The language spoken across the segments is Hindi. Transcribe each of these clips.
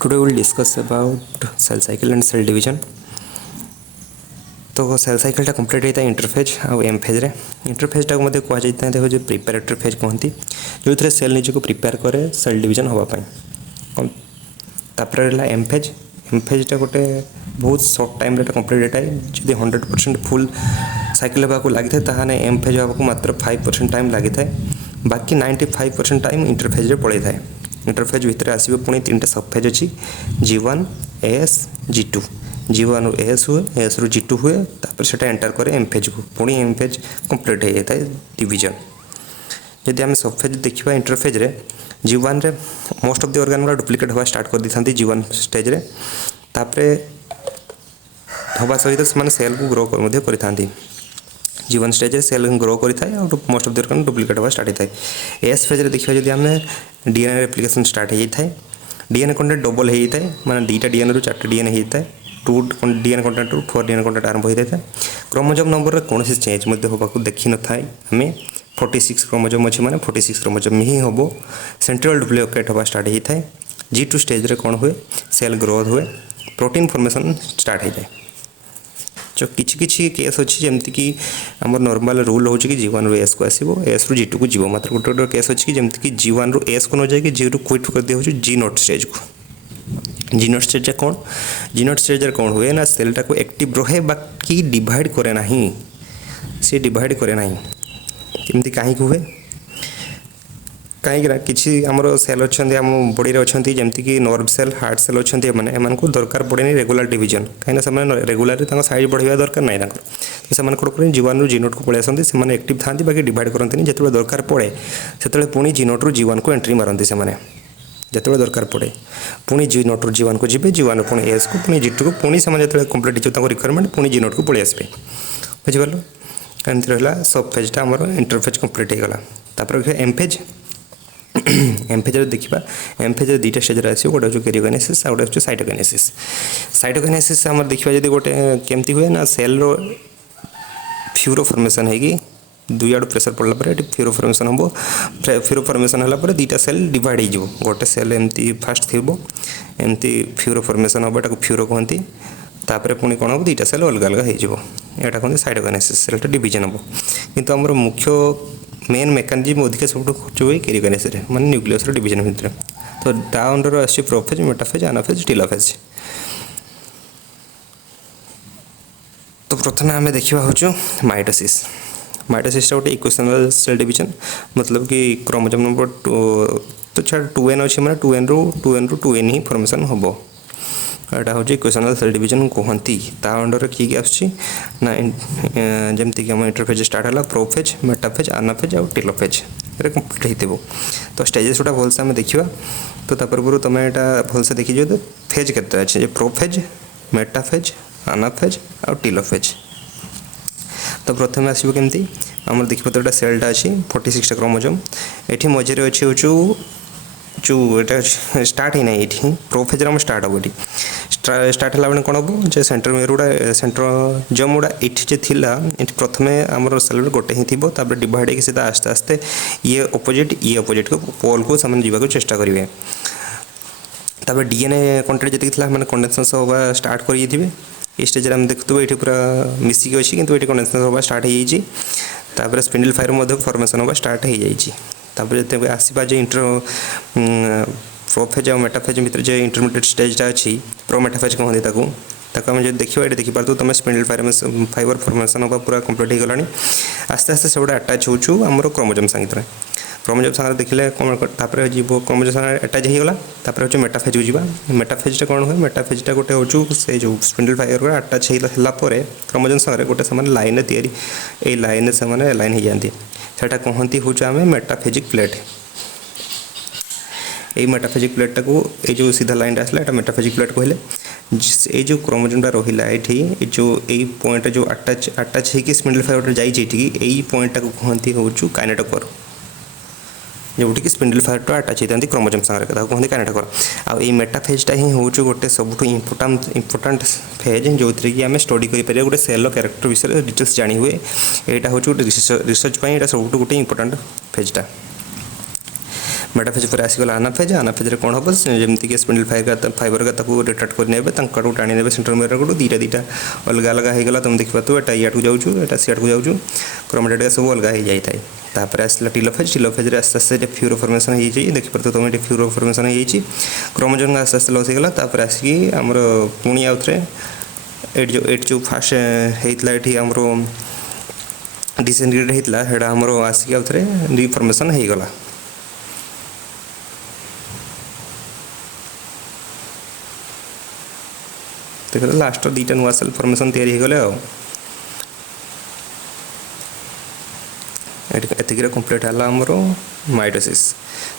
Today we will discuss about cell cycle and cell division. तो सेल साइकिल कंप्लीट होता है इंटरफेज आउ एम फेज रे इंटरफेज टाक मध्य कह जाता है जो प्रिपेरेटरी फेज कहती जो थे सेल निजी को प्रिपेयर करे सेल डिवीजन होगापाई तापर रहा एम फेजटा गोटे बहुत सर्ट टाइम कंप्लीट होता है जब 100% फुल साइकिल होगा लगी था एम फेज होगा मात्र 5% टाइम लगी था बाकी 95% टाइम इंटरफेज रे पड़े था इंटरफेज भितर आसो पुणी 3टा सब फेज अच्छी G1 AS G2 G1 रू AS हुए AS रू G2 हुए तापर से एंटर करे एम फेज को पुणी एम फेज कंप्लीट हो जाता है डिवीजन जदि आम सब फेज देखा इंटरफेज रे G1 रे मोस्ट ऑफ द ऑर्गन गुड़ा डुप्लिकेट हवा स्टार्ट कर दी था G1 स्टेज रे तापरे हवा सहित से सेल को ग्रो कर G1 स्टेज सेल ग्रो करें और most of the organ duplicate हवा स्टार्ट होता है एस फेज देखा जब आम डीएनए रेप्लिकेशन स्टार्ट हो जाए डीएनए कंटेंट डबल हो जाए माने 2टा डीएनए रू 4टा डीएनए होता है 2 डीएनए कंटेंट रू 4 डीएनए कंटेंट आरंभ हो जाता है क्रोमोजोम नंबर में कौन चेंज होगा देखी न था आम 46 क्रोमोजोम अच्छे माने 46 क्रोमोजोम ही हम सेंट्रल डुप्लिकेट हवा स्टार्ट होता है G2 स्टेज रे कौन हुए सेल ग्रोथ हुए प्रोटीन फॉर्मेशन स्टार्ट हो जाए जो किसी केस अच्छी जमती कि आम नॉर्मल रूल हो G1 रू एस को आसो एस रू G2 को जीव मात्र गोटे गोटे केस अच्छी जमती कि G1 रू एस को न जाए G रू क्विट कर दिया G0 स्टेज को G0 स्टेज कौन G0 स्टेज कौन हुए ना सेलटा को एक्टिव रहे बाकी डिवाइड करे ना सी डिवाइड करे ना केमती कहीं हुए कहीं किसी आमर सेल अच्छा आम बॉडी रे अच्छा जमती कि नर्व सेल हार्ट सेल अच्छा एम दरकार पड़े रेगुलर डिवीजन कहीं रेगुलर साइज बढ़ावा दरकार ना तो से कौन G1 रू G0 को पलि आसती से एक्टिव था बाकी डिवाइड करते जो दरकार पड़े से पुणी G0 रू G1 को एंट्री मारती से जो दरकार पड़े पुणी G0 रू G1 को जी G1 पुणी एस को पुणी G2 को पुणी से जो कम्प्लीट हो रिक्वायरमेंट पुणी G0 को पलि आसपे बुझिपार एमती रहा सब फेजटा आम इंटरफेज कम्प्लीट होगा तापर एम फेज एम फेज देखा एम फेज 2टा स्टेज आसो गोटे हूँ कैरियोकाइनेसिस और गोटे हूँ साइटोकाइनेसिस साइटोकाइनेसिस आम देखा जब गोटे केमती हुए ना सेल फ्यूरो फॉर्मेशन होगी 2 आड़ प्रेसर पड़ला फ्यूरो फॉर्मेशन हम फ्यूरो फॉर्मेशन है 2टा सेल डिवाइड हो गोटे सेल एमती फास्ट थी एमती फ्यूरो फॉर्मेशन हम फ्यूरो कहती तापर पुणी कौन हम 2टा सेल अलग अलग होटा कहते साइटोकाइनेसिस सेलटा डिवीजन हम किंतु आमर मुख्य मेन मेकानिजम अधिक सब जो हुए कैरियोकाइनेसिस माने न्यूक्लियस डिवीजन भितर तो ता अंडर आस प्रोफेज मेटाफेज एनाफेज टेलोफेज तो प्रथम आम देखा हूँ माइटोसिस माइटोसिसटा गोटे इक्वेशनल सेल डिवीजन मतलब कि क्रोमोजोम नंबर 2 तो छाड़ 2n अच्छे मैंने 2n रू 2n ही फॉर्मेशन हम एटा हूँ इक्वेशनल सेल डिवीजन कहती ता अंडर किए आसना जमती कि आम इंटरफेज स्टार्ट है प्रोफेज मेटाफेज एनाफेज और टेलोफेज ये कम्प्लीट हो तो स्टेजेस गुटा भलसे आम देखा तो पूर्व तुम यहाँ भलसे देखी तो फेज के अच्छे प्रोफेज मेटाफेज एनाफेज और टेलोफेज तो प्रथम आसो केमती आम देखिए तो सेलटा अच्छी 46 क्रोमोजोम ये मझे अच्छे हूँ जो ये स्टार्ट ही ना ये प्रोफेज आम स्टार्ट हम ये स्टार्ट है कौन हम जो सेंटर गुड़ा सेंटर जम गुड़ा ये थी प्रथम आम सेल गोटे ही थी डिवाइड होगी सीधा आस्ते आस्ते ये अपोजिट को पोल को जावाक चेष्टा करेंगे तब डीएनए कंटेंट जी मैंने कंडेंसेशन होगा स्टार्ट करेंगे ये स्टेज आम देखुए ये पूरा मिसिकी अच्छी कितु ये कंडेंसेशन होगा स्टार्ट हो स्पिंडल फायर फॉर्मेशन होगा स्टार्ट हो जब आसपा जो प्रोफेज और मेटाफेज भितर जो इंटरमीडिएट स्टेजटा अच्छी प्रोमेटाफेज कहते आम जो देखा ये देखिपार तुम स्पिंडल फाइबर फॉर्मेशन होगा पूरा कंप्लीट हो गलानी आस्ते आस्ते से गोटे आटाच हो आमर क्रोमोजोम सांगे क्रोमोजोम सांगे देखिले कौन क्रोमोजोम सांगे आटाच होगा हूँ मेटाफेज को जावा मेटाफेजटा कौन हुए मेटाफेजटा गोटे हूँ से जो स्पिंडल फाइबर आटाच होगापर क्रोमोजोम सांगे गोटे से लाइन या लाइन से लाइन हो जाती सेटा कहती हूँ आम मेटाफेजिक प्लेट ये मेटाफेजिक प्लेटा को ये जो सीधा लाइन आसला ये मेटाफेजिक प्लेट कहले ये जो क्रोमोजोमटा रहा ये जो यही पॉइंट जो आटाच होगी स्पिंडल फाइबर जाइए पॉइंटा को कहती हूँ काइनेटोकोर जोटि स्पिंडल फाइबर आटाच होती क्रोमोजोम सांगे कहते काइनेटोकोर आ मेटाफेजटा ही हूँ गोटे सब इम्पोर्टाट फेज जो थी कि आम स्टडी कर गोटे सेल क्यारेक्टर विषय डिटेल्स जानी हुए यहाँ हूँ रिसर्च सब गोटे इम्पोर्टाट फेजटा मेटाफेज पर आसीगला आनाफेज आनाफेज कौन हम जमीक स्पिंडल फाइबर का रिट्राक्ट कर टाणी ने सेंट्रल मिरर को दीटा दीटा अलग अलग होगा तुम देखिए एटा इाड़ू जाऊँ सियाड़ को जाऊँ क्रोमेटिड सब अलग हो जाए तापर आसला टिलोफेज आस्ते आस्ते फ्यूरो फॉर्मेशन हो देखिए तुम ये फ्यूरो फॉर्मेशन हो क्रोमोजोम आस्ते आस्ते लॉस होगा तापर आसिक आमर पुणी आउ थे एट जो फास्ट होता ये आमर डिसइंटीग्रेट होता है आमर आसिक आउ थे रिफॉर्मेशन होगला देख लास्ट दीटा नुआ सेल फॉर्मेशन तैयारी होगले एतिक कंप्लीट है आमर माइटोसिस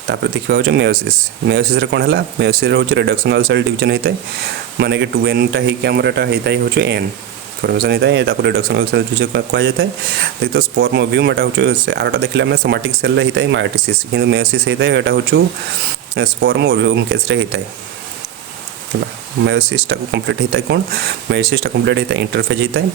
तापर देखा हो मेयोसिस मेयोसिस कौन है मेयोसिस हूँ रिडक्शनल सेल डिवीजन होता है माने कि 2n टा होकर होता है हूँ n फॉर्मेशन होता है तापर रिडक्शनल सेल डिवीजन कह जाता है देख तो स्पर्म ओव्यूम एटा हूँ आरटा देखले आम सोमाटिक सेल होता है माइटोसिस कि मेयोसिस होता है यहाँ हूँ स्पर्म ओव्यूम केस होता है मेयोसिस कंप्लीट होता है कौन मेयोसिस कंप्लीट होता है इंटरफेज होता है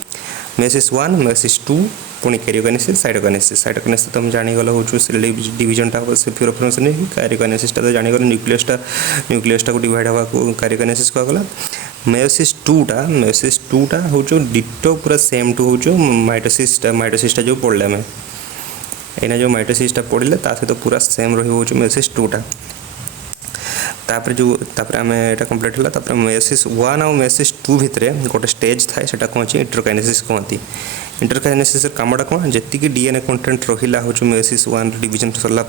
मेयोसिस 1 मेयोसिस 2 पुणी कैरियोकाइनेसिस साइटोकाइनेसिस तुम जानीगल हूँ सेल डिवीजन टा से फ्यूरो फॉर्मेशन कैरियोकाइनेसिस तो जानीगल न्यूक्लियस को डिवाइड हवा को कैरियोकाइनेसिस कहगला मेयोसिस 2 टा हूँ डिटो पूरा सेम टू हूँ माइटोसिस जो पढ़ले आम एना जो माइटोसिस पढ़ले सहित पूरा सेम रही मेयोसिस 2 टा तापर आम यहाँ कम्प्लीट है तापर मेयोसिस 1 और मेयोसिस 2 भितर गोटे स्टेज थाए से कौन इंटरकाइनेसिस कहती इंटरकाइनेसिस कामटा कौन जी डीएनए कंटेंट रहा हूँ मेयोसिस 1 डिवीजन सरला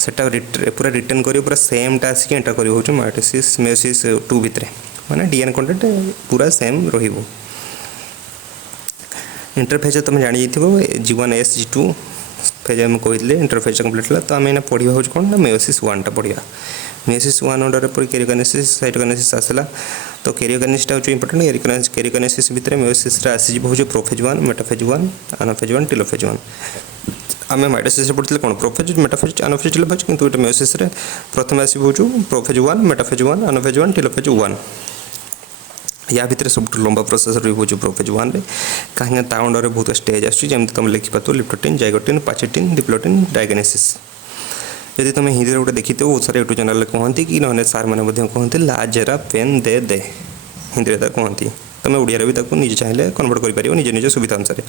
सेटा पूरा रिटर्न कर पूरा सेमटा आसिक एंटर कर माइटोसिस मेयोसिस 2 भितर माने डीएनए कंटेंट पूरा सेम रहिबो इंटरफेज तुम जानी G1 S G2 फेज आम कहते इंटरफेज कंप्लीट है तो आम एना पढ़ा हूँ कौन ना मेयोसिस 1 टा पढ़ा मेयोसिस 1 अंडर पर कैरियोकाइनेसिस साइटोकाइनेसिस आसला तो कैरियोकाइनेसिस हूँ इंपोर्टेंट कैरियोकाइनेसिस भितर मेयोसिस आसी हूँ प्रोफेज 1 मेटाफेज 1 आनाफेज 1 टिलोफेज 1 आम माइटोसिस पढ़ते कौन प्रोफेज मेटाफेज आनाफेज टिलोफेज किंतु ये मेयोसिस प्रथम आस प्रोफेज 1 मेटाफेज 1 आनाफेज 1 टिलोफेज 1 या भितर सब लंबा प्रोसेस रही प्रोफेज 1 कहीं अंडर बहुत स्टेज आसमी तुम लिखिपार लिप्टोटिन जाइगोटिन पाचेटिन डिप्लोटिन डायगेनेसिस यदि तुम हिंदी गोटे देखी बहुत सारे यूट्यूब चैनल कहती कि ना सार मैंने कहते लाजेरा पेन दे हिंदी कहती तुम ओडिया भी निजे चाहिए कन्वर्ट कर निज निज सुविधा अनुसार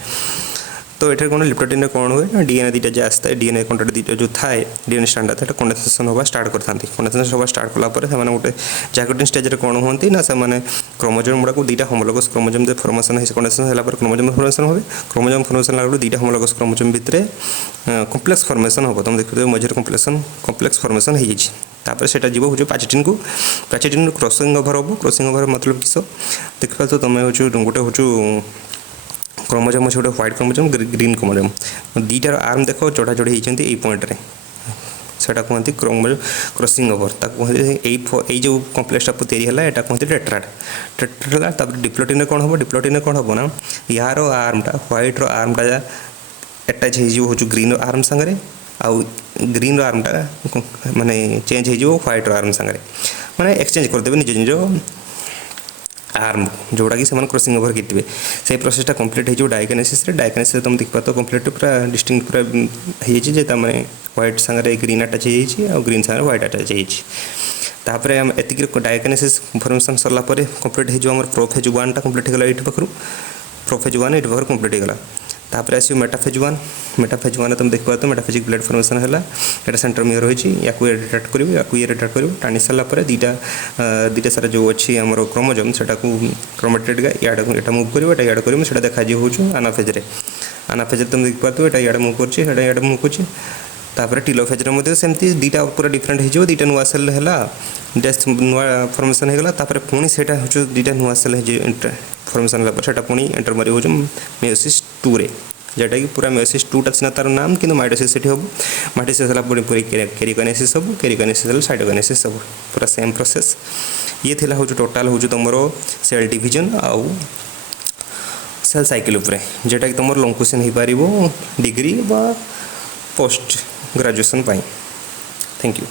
तो ये कौन लिप्टोटिन कौन हुए डीएनए दीटा जो आसता है डीएनए कंटेंट दीटा जो थाए डीएनए स्ट्रैंड था कंडेंसेशन होगा स्टार्ट करता कंडेंसेशन होगा स्टार्ट कलापर से गोटे जाइगोटिन स्टेज कौन होती ना से क्रोमोजोम गुड़ा दीटा होमोलोगस क्रोमोजोम जो फॉर्मेशन है कंडेंसेशन है क्रोमोजोम फॉर्मेशन हो क्रोमोजोम फॉर्मेशन लगे दीटा होमोलोगस क्रोमोजोम भितर कम्प्लेक्स फॉर्मेशन हो तुम देखो मझे कम्प्लेक्स फॉर्मेशन हो से जीव पाचेटिन को पाचेटिन क्रॉसिंग ओवर हम क्रॉसिंग ओवर मतलब किस देखा तो तुम हूँ गोटे हूँ क्रोमोजोम अच्छे गोटे व्हाइट क्रोमोजोम ग्रीन क्रोमोजोम दीटार आर्म देख जोड़ा जोड़ी होती ये पॉइंट रे सेटा कहते क्रोमोजोम क्रॉसिंग ओवर ताकि जो कम्प्लेक्स तैयारी है यहाँ कहते टेट्राड टेट्राड डिप्लोटिन कौन हम डिप्लोटिन कौन हम ना यार आर्मटा व्हाइट आर्मटा अटैच हो ग्रीन आर्म सांगे आउ ग्रीन आर्मटा माने चेंज हो व्हाइट आर्म सांगे माने एक्सचेंज करदे निज निज आर्म जोड़ा कि से क्रॉसिंग ओवर करते से प्रोसेसटा कंप्लीट हो डायगेनेसिस तुम देखा तो कंप्लीट पूरा डिस्टिंक्ट पूरा हो मैंने व्हाइट सांगे ग्रीन अटैच हो ग्रीन सांगे व्हाइट अटैच होपर एतिक डायगेनेसिस फॉर्मेशन सरला कंप्लीट हो प्रोफेज 1 टा कंप्लीट होगा ये पाखु प्रोफेज 1 ये पाखु कंप्लीट होगा तापर आस मेटाफेज 1 तुम देखा तो मेटाफेजिक ब्लड फॉर्मेशन है यहाँ सेंटर मियर रही या रिट्राक्ट कर ये रिट्राक्ट कर टाणी सारापर दीटा सारा जो अच्छी आम क्रोमोजोम से क्रोमेटेड यहाँ मुव कर यहाँ कर देखा हूँ आनाफेज तुम देख पार यहाँ मुव कर मुव कर टिलोफेज सेमती दीटा पूरा डिफरेंट हो दीटा नुआ सेल है डेथ नुआ फॉर्मेशन होगा पुणी से दीटा नुआ सेल फॉर्मेशन है पुणी एंटर मारी हो मेयोसिस 2 रे जोटा कि पूरा मेयोसिस 2 टा सीना तार नाम कि माइटोसिस हम माइटोसिस है पूरी पूरी कैरियोकाइनेसिस सब कैरियोकाइनेसिस साइटोकाइनेसिस सब पूरा सेम प्रोसेस ये थिला हूँ टोटाल हूँ तुम सेल डिवीजन आउ सेल साइकिल उपरे जोटा कि तुम लॉन्ग क्वेश्चन हो पार डिग्री बा post graduation pi. Thank you.